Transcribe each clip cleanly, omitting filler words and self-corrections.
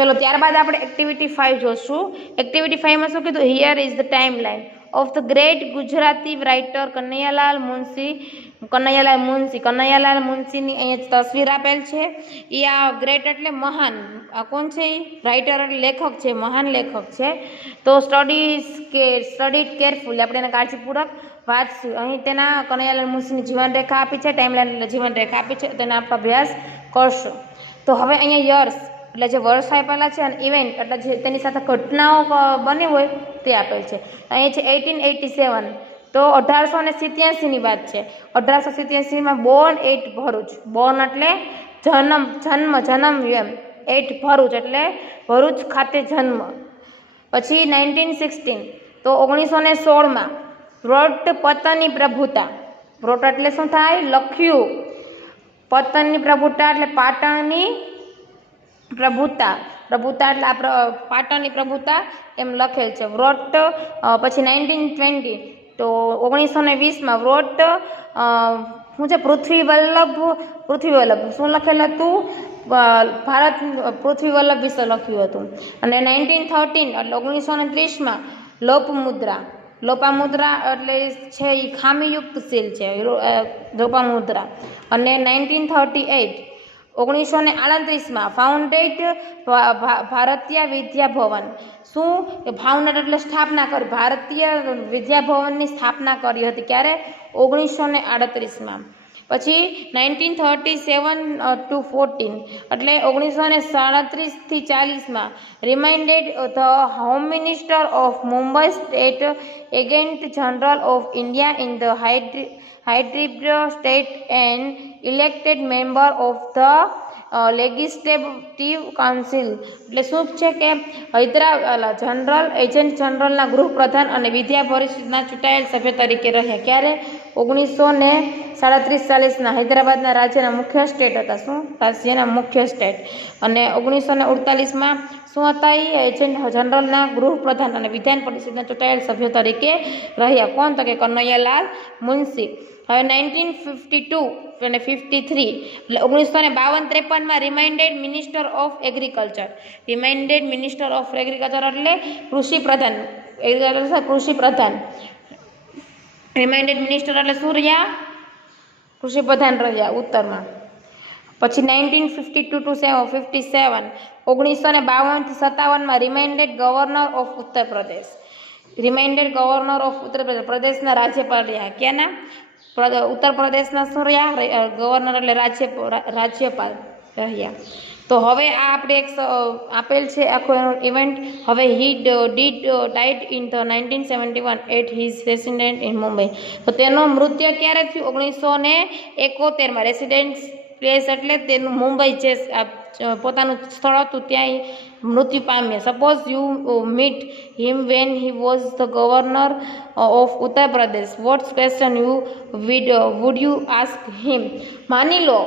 चलो ત્યારબાદ આપણે એક્ટિવિટી 5 જોશું। એક્ટિવિટી 5 માં શું કીધું? Here is the timeline of the great Gujarati writer Kanaiyalal Munshi. Kanaiyalal મુનશીની અહીંયા તસવીર આપેલ છે। એ આ ગ્રેટ એટલે મહાન, આ કોણ છે? એ રાઇટર એટલે લેખક છે, મહાન લેખક છે। તો સ્ટડી કેરફુલી, આપણે એને કાળજીપૂર્વક વાંચશું। અહીં તેના કનૈયાલાલ મુનશીની જીવનરેખા આપી છે, ટાઈમલાઈન એટલે જીવનરેખા આપી છે, તેનો આપણે અભ્યાસ કરશું। તો હવે અહીંયા યર્સ એટલે જે વર્ષ આપેલા છે અને ઇવેન્ટ એટલે જે તેની સાથે ઘટનાઓ બની હોય તે આપેલ છે। અહીંયા છે 1887, તો 1887ની વાત છે। 1887માં બોર્ન એટ ભરૂચ, બોર્ન એટલે જન્મ એમ, એટ ભરૂચ એટલે ભરૂચ ખાતે જન્મ। પછી 1916, તો 1916માં વ્રોટ પતનની પ્રભુતા, વ્રોટ એટલે શું થાય? લખ્યું। પતનની પ્રભુતા એટલે પાટણની પ્રભુતા, પ્રભુતા એટલે આ પાટણની પ્રભુતા એમ લખેલ છે વ્રોટ। પછી 1920, તો 1920માં વ્રોટ શું છે? પૃથ્વી વલ્લભ શું લખેલું હતું? ભારત પૃથ્વી વલ્લભ વિશે લખ્યું હતું। અને 1913 એટલે 1930માં લોપામુદ્રા એટલે છે એ ખામીયુક્ત સીલ છે, લોપામુદ્રા। અને 1938માં ફાઉન્ડેડ ભારતીય વિદ્યાભવન, શું? ફાઉન્ડેડ એટલે સ્થાપના કરી, ભારતીય વિદ્યાભવનની સ્થાપના કરી હતી। ક્યારે? 1938માં। પછી 1937 to 14 એટલે 1937થી 40માં remained the home minister of Mumbai state agent general of India in the hybrid state and elected member of the legislative council, એટલે શું છે કે એજન્ટ જનરલના ગૃહપ્રધાન અને વિદ્યા પરિષદના ચૂંટાયેલ સભ્ય તરીકે રહ્યા। ક્યારે? 1937-40ના હૈદરાબાદના રાજ્યના મુખ્ય સ્ટેટ હતા। શું? રાજ્યના મુખ્ય સ્ટેટ। અને 1948માં શું હતા? એ એજન્ટ જનરલના ગૃહપ્રધાન અને વિધાન પરિષદના ચૂંટાયેલ સભ્ય તરીકે રહ્યા। કોણ? તો કે કનૈયાલાલ મુનશી। હવે 1952 અને 53 એટલે 1952-53માં remained minister of agriculture, remained minister of agriculture એટલે કૃષિ પ્રધાન, કૃષિ પ્રધાન। રિમાઇન્ડેડ મિનિસ્ટર એટલે શું રહ્યા? કૃષિ પ્રધાન રહ્યા ઉત્તરમાં। પછી 1952 to 57 1952-57માં રિમાઇન્ડેડ governor of Uttar Pradesh, રિમાઇન્ડેડ governor of Uttar પ્રદેશ, પ્રદેશના રાજ્યપાલ રહ્યા। ક્યાંના? ઉત્તર પ્રદેશના શું રહ્યા? ગવર્નર એટલે રાજ્યપાલ રહ્યા। તો હવે આ આપણે એક આપેલ છે આખો ઇવેન્ટ। હવે he died in the 1971 at his resident in Mumbai, તો તેનું મૃત્યુ ક્યારે થયું? 1971માં। રેસિડેન્સ પ્લેસ એટલે તેનું મુંબઈ જે પોતાનું સ્થળ હતું ત્યાં મૃત્યુ પામ્યા। Suppose you meet him when he was the governor of Uttar Pradesh, what's question would you ask him? માની લો,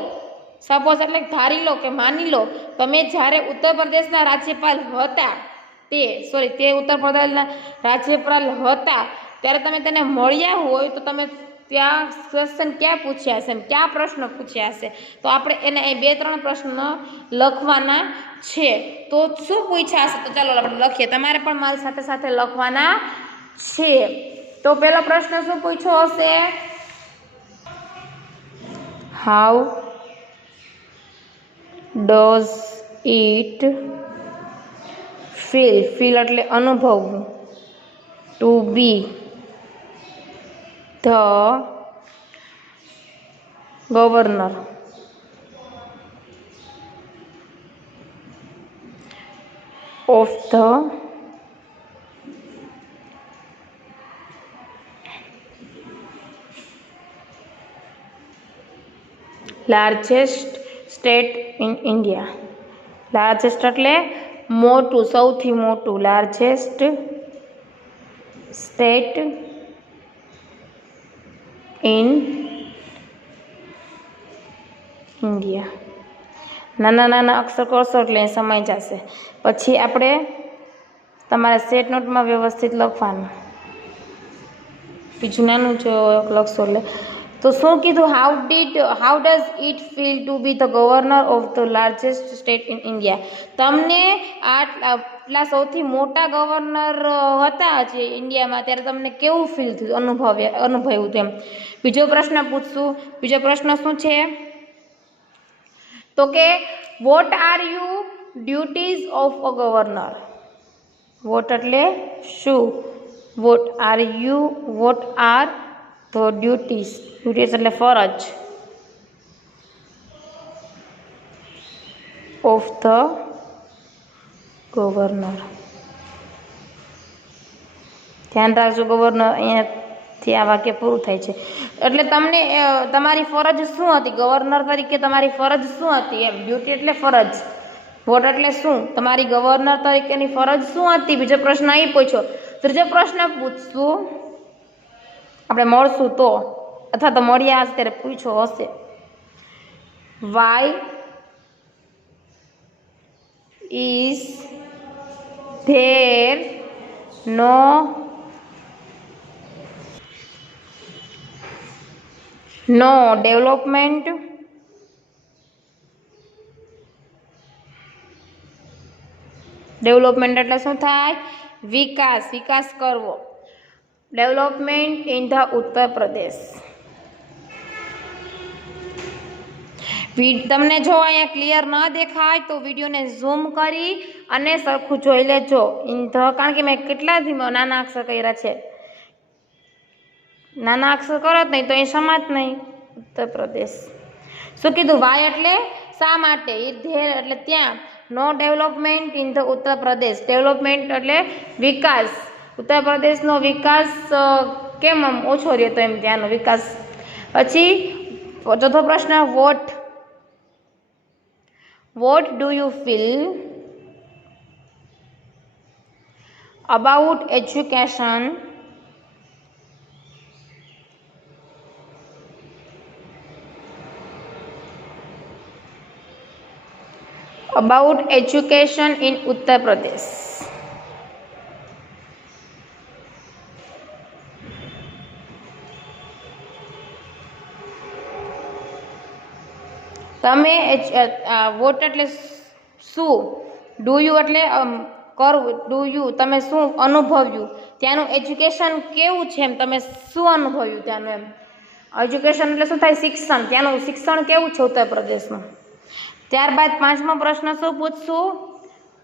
સપોઝ એટલે ધારી લો કે માની લો તમે જ્યારે ઉત્તર પ્રદેશના રાજ્યપાલ હતા, તે ઉત્તર પ્રદેશના રાજ્યપાલ હતા ત્યારે તમે તેને મળ્યા હોય તો તમે ત્યાં ક્વેશ્ચન ક્યાં પૂછ્યા હશે, કયા પ્રશ્ન પૂછ્યા હશે? તો આપણે એને 2-3 પ્રશ્ન લખવાના છે। તો શું પૂછ્યા હશે? તો ચાલો આપણે લખીએ, તમારે પણ મારી સાથે સાથે લખવાના છે। તો પહેલો પ્રશ્ન શું પૂછ્યો હશે? હાઉ ડઝ ઇટ ફીલ એટલે અનુભવવું, to be the governor of the largest state in India. Largest એટલે મોટું, સૌથી મોટું, લાર્જેસ્ટ સ્ટેટ ઇન ઇન્ડિયા। નાના નાના અક્ષર કરશો એટલે સમય જશે। પછી આપણે તમારે સેટ નોટમાં વ્યવસ્થિત લખવાનું, બીજું નાનું જો લખશો એટલે તો શું કીધું? How does it feel to be the governor of the largest state in India? તમને આટલા સૌથી મોટા ગવર્નર હતા જે ઇન્ડિયામાં, ત્યારે તમને કેવું ફીલ થયું, અનુભવ્યું તેમ? બીજો પ્રશ્ન પૂછશું. બીજો પ્રશ્ન શું છે? તો કે what are you duties of a governor? What એટલે શું? વોટ આર ધ ડ્યુટીઝ એટલે ફરજ ઓફ ધ ગવર્નર. ધ્યાન રાખજો ગવર્નર, અહીંયાથી આ વાક્ય પૂરું થાય છે. એટલે તમને તમારી ફરજ શું હતી ગવર્નર તરીકે? તમારી ફરજ શું હતી એમ. ડ્યુટી એટલે ફરજ, વોટ એટલે શું? તમારી ગવર્નર તરીકેની ફરજ શું હતી? બીજો પ્રશ્ન અહીં પૂછ્યો. ત્રીજો પ્રશ્ન પૂછશું આપણે મળશું તો, અથવા તો મળ્યા હશે ત્યારે પૂછ્યો હશે. Why is there no development એટલે શું થાય? વિકાસ કરવો. Development in the Uttar Pradesh. તમને જો અહીંયા ક્લિયર ન દેખાય તો વિડીયોને ઝૂમ કરી અને સરખું જોઈ લેજો. કારણ કે મેં કેટલા નાના અક્ષર કર્યા છે. નાના અક્ષર કરો જ નહીં તો એ સમાજ નહીં. ઉત્તર પ્રદેશ. શું કીધું? વાય એટલે શા માટે, ધેર એટલે ત્યાં, નો development in the Uttar Pradesh. Development એટલે વિકાસ. ઉત્તર પ્રદેશનો વિકાસ કેમ ઓછો રહ્યો તો એમ, ત્યાંનો વિકાસ. પછી ચોથો પ્રશ્ન, what do you feel about education in Uttar Pradesh? તમે વોટ એટલે શું, ડુ યુ એટલે કરવું, ડુ યુ તમે શું અનુભવ્યું, ત્યાંનું એજ્યુકેશન કેવું છે એમ, તમે શું અનુભવ્યું ત્યાંનું એમ. એજ્યુકેશન એટલે શું થાય? શિક્ષણ. ત્યાંનું શિક્ષણ કેવું છે ઉત્તર પ્રદેશમાં? ત્યારબાદ પાંચમો પ્રશ્ન શું પૂછશું?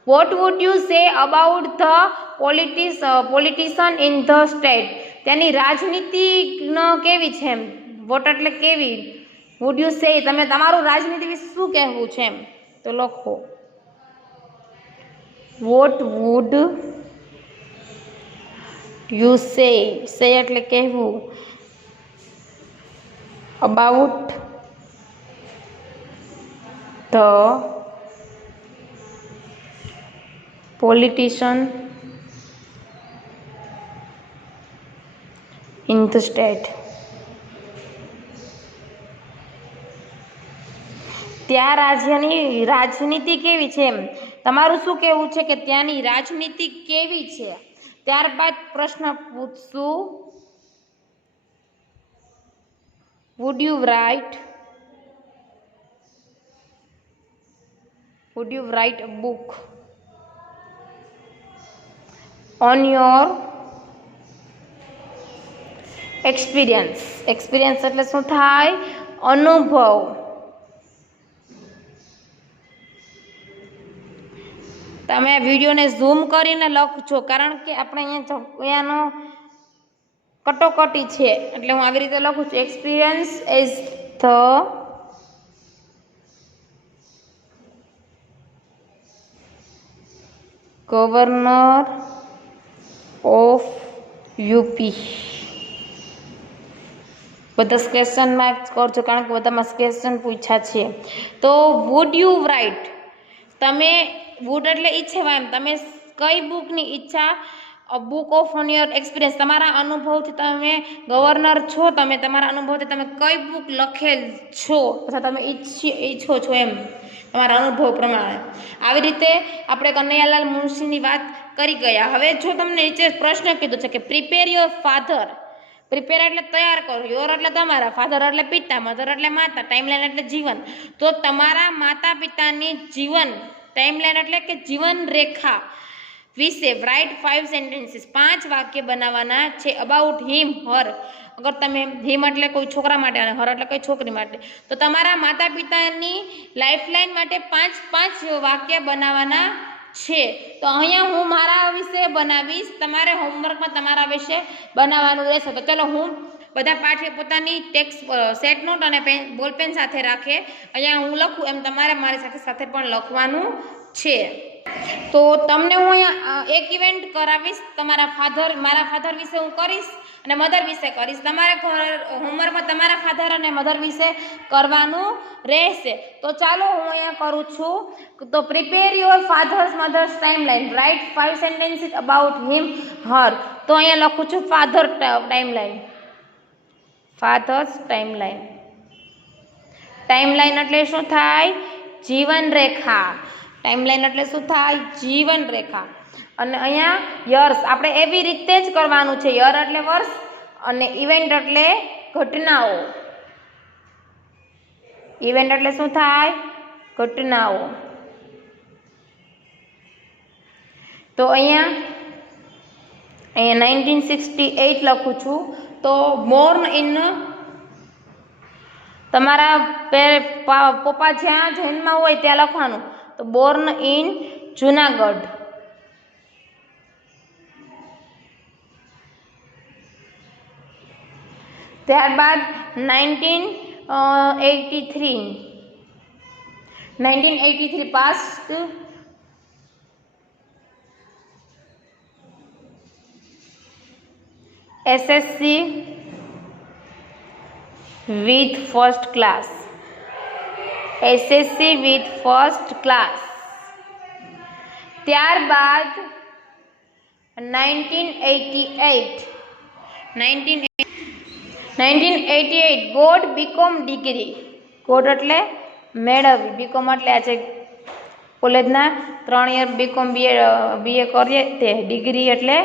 What would you say about the politician in the state? ત્યાંની રાજનીતિ કેવી છે એમ. વોટ એટલે કેવી, વુડ યુ સે તમે તમારું રાજનીતિ વિશે શું કહેવું છે એમ. તો લખો વોટ વુડ યુ સે એટલે કહેવું, about the politician in the state. ત્યાં રાજ્યની રાજનીતિ કેવી છે એમ, તમારું શું કહેવું છે કે ત્યાંની રાજનીતિ કેવી છે? ત્યારબાદ પ્રશ્ન પૂછશું, would you write a book on your experience? Experience એટલે શું થાય? અનુભવ. તમે આ વિડીયોને ઝૂમ કરીને લખજો, કારણ કે આપણે અહીંયાનો કટોકટી છે એટલે હું આવી રીતે લખું છું. Experience is the governor of UP. બધા ક્વેશ્ચન માર્ક કરજો, કારણ કે બધામાં ક્વેશ્ચન પૂછ્યા છે. તો વુડ યુ રાઇટ, તમે વુડ એટલે ઈચ્છવા એમ, તમે કઈ બુકની ઈચ્છા? Book of on your experience, તમારા અનુભવથી તમે ગવર્નર છો, તમે તમારા અનુભવથી તમે કઈ બુક લખેલ છો અથવા તમે ઈચ્છો છો એમ, તમારા અનુભવ પ્રમાણે. આવી રીતે આપણે કનૈયાલાલ મુનશીની વાત કરી ગયા. હવે જો તમને નીચે પ્રશ્ન કીધો છે કે પ્રિપેર યોર ફાધર પ્રિપેર એટલે તૈયાર કરો, યોર એટલે તમારા, ફાધર એટલે પિતા, મધર એટલે માતા, ટાઈમલાઈન એટલે જીવન. તો તમારા માતા પિતાની જીવન ટાઈમલાઈન એટલે કે જીવન રેખા વિશે રાઇટ 5 સેન્ટેન્સીસ, 5 વાક્ય બનાવવાના છે અબાઉટ હિમ હર. અગર તમે હિમ એટલે કોઈ છોકરા માટે અને હર એટલે કોઈ છોકરી માટે, તો તમારા માતા પિતાની લાઈફલાઈન માટે 5 વાક્ય બનાવવાના છે. તો અહીંયા હું મારા વિશે બનાવીશ, તમારે હોમવર્કમાં તમારા વિશે બનાવવાનું રહેશે. તો ચલો હું બધા પાઠે પોતાની ટેક્સ્ટ સેટ નોટ અને બોલપેન સાથે રાખે, અહીંયા હું લખું એમ તમારે મારી સાથે સાથે પણ લખવાનું છે. તો તમને હું અહીંયા એક ઇવેન્ટ કરાવીશ, તમારા ફાધર, મારા ફાધર વિશે હું કરીશ અને મધર વિશે કરીશ. તમારે હોમવર્કમાં તમારા ફાધર અને મધર વિશે કરવાનું રહેશે. તો ચાલો હું અહીંયા કરું છું. તો prepare your father's mother's timeline, write 5 sentences about him her. તો અહીંયા લખું છું father timeline, father's timeline. Timeline એટલે શું થાય? જીવન રેખા. ટાઈમલાઈન એટલે શું થાય? જીવન રેખા. અને અહીંયા યર્સ આપણે એવી રીતે જ કરવાનું છે. યર એટલે વર્ષ અને ઇવેન્ટ એટલે ઘટનાઓ. ઇવેન્ટ એટલે શું થાય? ઘટનાઓ. તો અહીંયા 1968 લખું છું. તો બોર્ન ઇન, તમારા પપ્પા જ્યાં જન્મમાં હોય ત્યાં લખવાનું. તો બોર્ન ઇન જુનાગઢ. ત્યારબાદ 1983 past SSC with first class. SSC with first class. ત્યારબાદ 1988 ગોટ બીકોમ ડિગ્રી. ગોટ એટલે મેળવવી, બીકોમ એટલે આજે કોલેજના 3 યર બીકોમ BA કરીએ તે, ડિગ્રી એટલે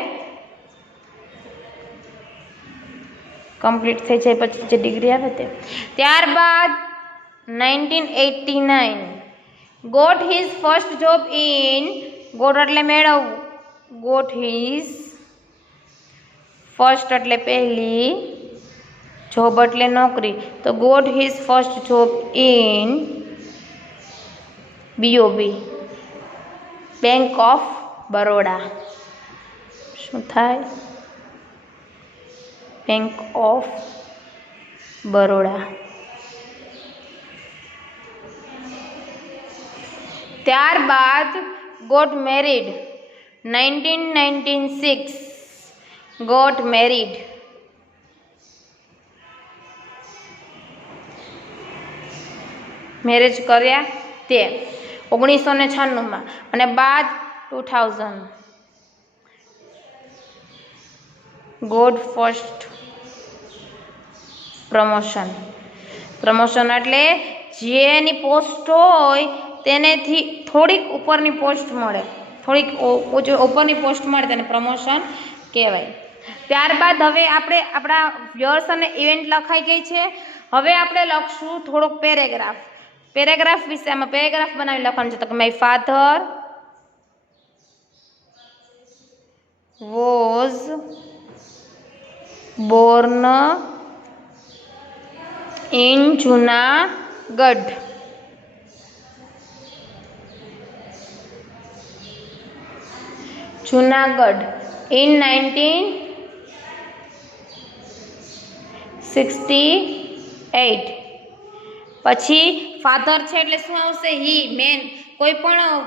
કમ્પ્લીટ થઈ જાય પછી જે ડિગ્રી આવે તે. ત્યારબાદ 1989 got his first job in, got એટલે મેળવવું, ગોટ હિઝ ફર્સ્ટ એટલે પહેલી, જોબ એટલે નોકરી. તો got his first job in BOB, bank of Baroda. શું થાય? Bank of Baroda. ત્યારબાદ got married 1996 got married. Marriage કર્યા તે 1996 અને બાદ 2000 ગોટ ફર્સ્ટ પ્રમોશન. પ્રમોશન એટલે જેની પોસ્ટ હોય તેનેથી થોડીક ઉપરની પોસ્ટ મળે, થોડીક ઉપરની પોસ્ટ મળે તેને પ્રમોશન કહેવાય. ત્યારબાદ હવે આપણે આપણા યર્સ અને ઇવેન્ટ લખાઈ ગઈ છે. હવે આપણે લખશું થોડોક પેરેગ્રાફ. પેરેગ્રાફ વિશે આમાં પેરેગ્રાફ બનાવી લખવાનું છે. તો કે my father was Born in Junagadh. Junagadh in 1968. પછી ફાધર છે એટલે શું આવશે? હી. મેન, કોઈ પણ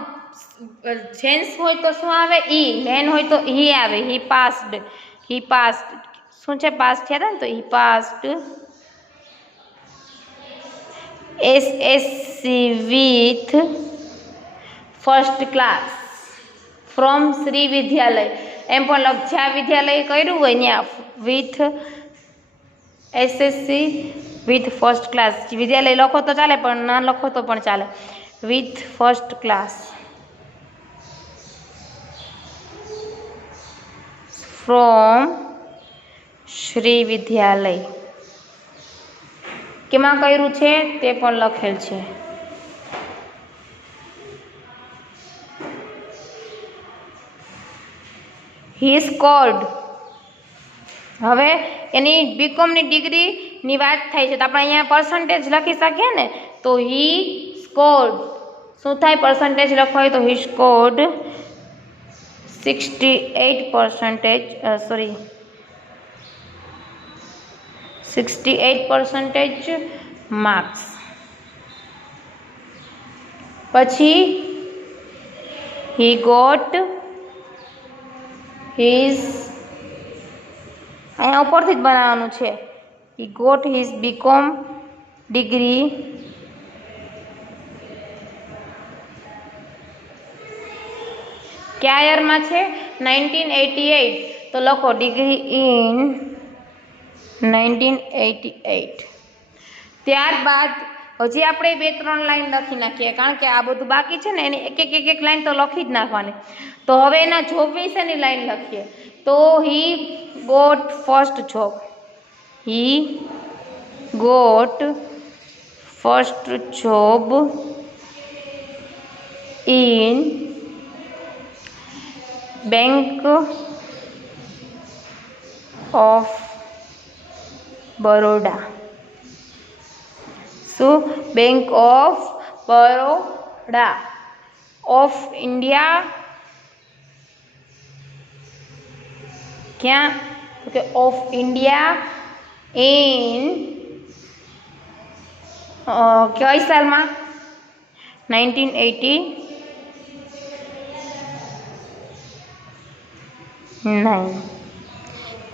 જેન્ટ્સ હોય તો શું આવે? ઈ. મેન હોય તો હી આવે. હી પાસ્ડ. હી પાસ્ડ શું છે? પાસ્ટ થયા હતા ને, તો he passed SSC with first class from Shri Vidyalaya. એમ પણ લખ, જ્યાં વિદ્યાલય કર્યું હોય ત્યાં with SSC with first class. વિદ્યાલય લખો તો ચાલે પણ ના લખો તો પણ ચાલે. With first class from Shri Vidyalaya કેમાં કર્યું છે તે પણ લખેલ છે. He scored. હવે એની બીકોમની ડિગ્રીની વાત થાય છે તો આપણે અહીંયા પર્સન્ટેજ લખી શકીએ ને, તો હી સ્કોર્ડ શું થાય? પર્સન્ટેજ લખવા હોય તો હી સ્કોર્ડ 68% માર્ક્સ. પછી હી ગોટ હિઝ, અહીંયા ઉપરથી જ બનાવવાનું છે. He got his BCom degree કયા યરમાં છે? 1988. તો લખો ડિગ્રી ઇન 1988. ત્યારબાદ હજી આપણે 2-3 લાઈન લખી નાખીએ, કારણ કે આ બધું બાકી છે ને એની એક લાઈન તો લખી જ નાખવાની. તો હવે એના જોબ વિશેની લાઈન લખીએ. તો he got first job. He got first job in bank of Baroda. શું? Bank of Baroda of India. ક્યાં? ઓકે, ઓફ ઇન્ડિયા ઇન કઈ સાલમાં? 1989.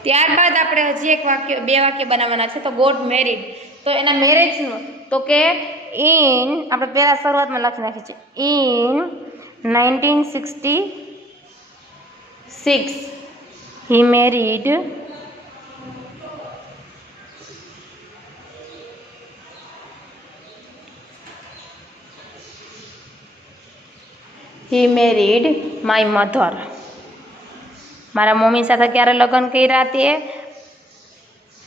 ત્યારબાદ આપણે હજી બે વાક્ય બનાવવાના છે. તો ગોટ મેરિડ, તો એના મેરેજનું, તો કે ઇન, આપણે પહેલા શરૂઆતમાં લખી નાખીએ છીએ in 1966 he married my mother. મારા મમ્મી સાથે ક્યારે લગ્ન કર્યા? તે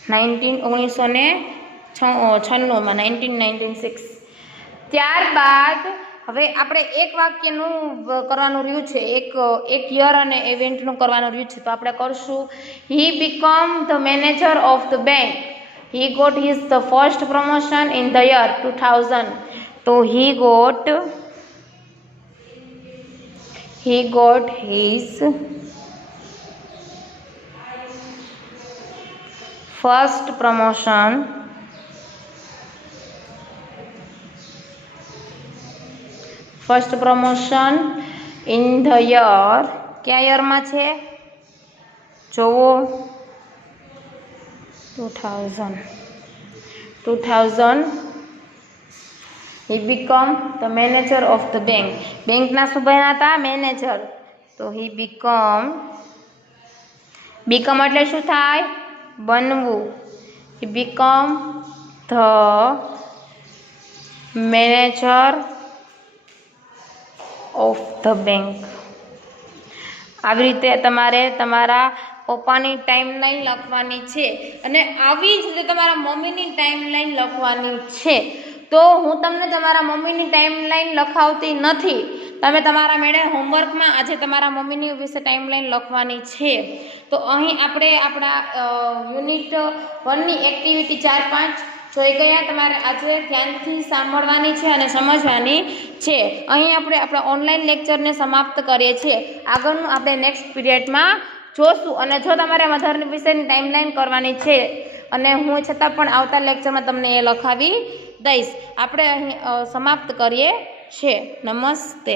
1996માં 1996. ત્યારબાદ હવે આપણે એક વાક્યનું કરવાનું રહ્યું છે, એક યર અને ઇવેન્ટનું કરવાનું રહ્યું છે. તો આપણે કરશું he become the manager of the bank. He got his the first promotion in the year 2000. તો he got his first promotion in the year. કયા યરમાં છે? જોવો 2000. He become the manager of the bank. બેંકના શું બન્યા હતા? Manager. તો હી બીકમ એટલે શું થાય? બનવું. He become the manager of the bank. આવી રીતે તમારે તમારા પપ્પાની ટાઈમલાઈન લખવાની છે અને આવી જ રીતે તમારા મમ્મીની ટાઈમલાઈન લખવાની છે. તો હું તમને તમારા મમ્મીની ટાઈમલાઈન લખાવતી નથી. તમે તમારા મેળે હોમવર્કમાં આજે તમારા મમ્મીની વિશે ટાઈમલાઈન લખવાની છે. તો અહીં આપણે આપણા યુનિટ 1ની એક્ટિવિટી 4-5 જોઈ ગયા. તમારે આજે ધ્યાનથી સાંભળવાની છે અને સમજવાની છે. અહીં આપણે આપણા ઓનલાઈન લેક્ચરને સમાપ્ત કરીએ છીએ. આગળનું આપણે નેક્સ્ટ પીરિયડમાં જોશું. અને જો તમારે મધર વિશેની ટાઈમલાઈન કરવાની છે અને હું છતાં પણ આવતા લેક્ચરમાં તમને એ લખાવી દઈશ. આપણે અહીં સમાપ્ત કરીએ છીએ. નમસ્તે.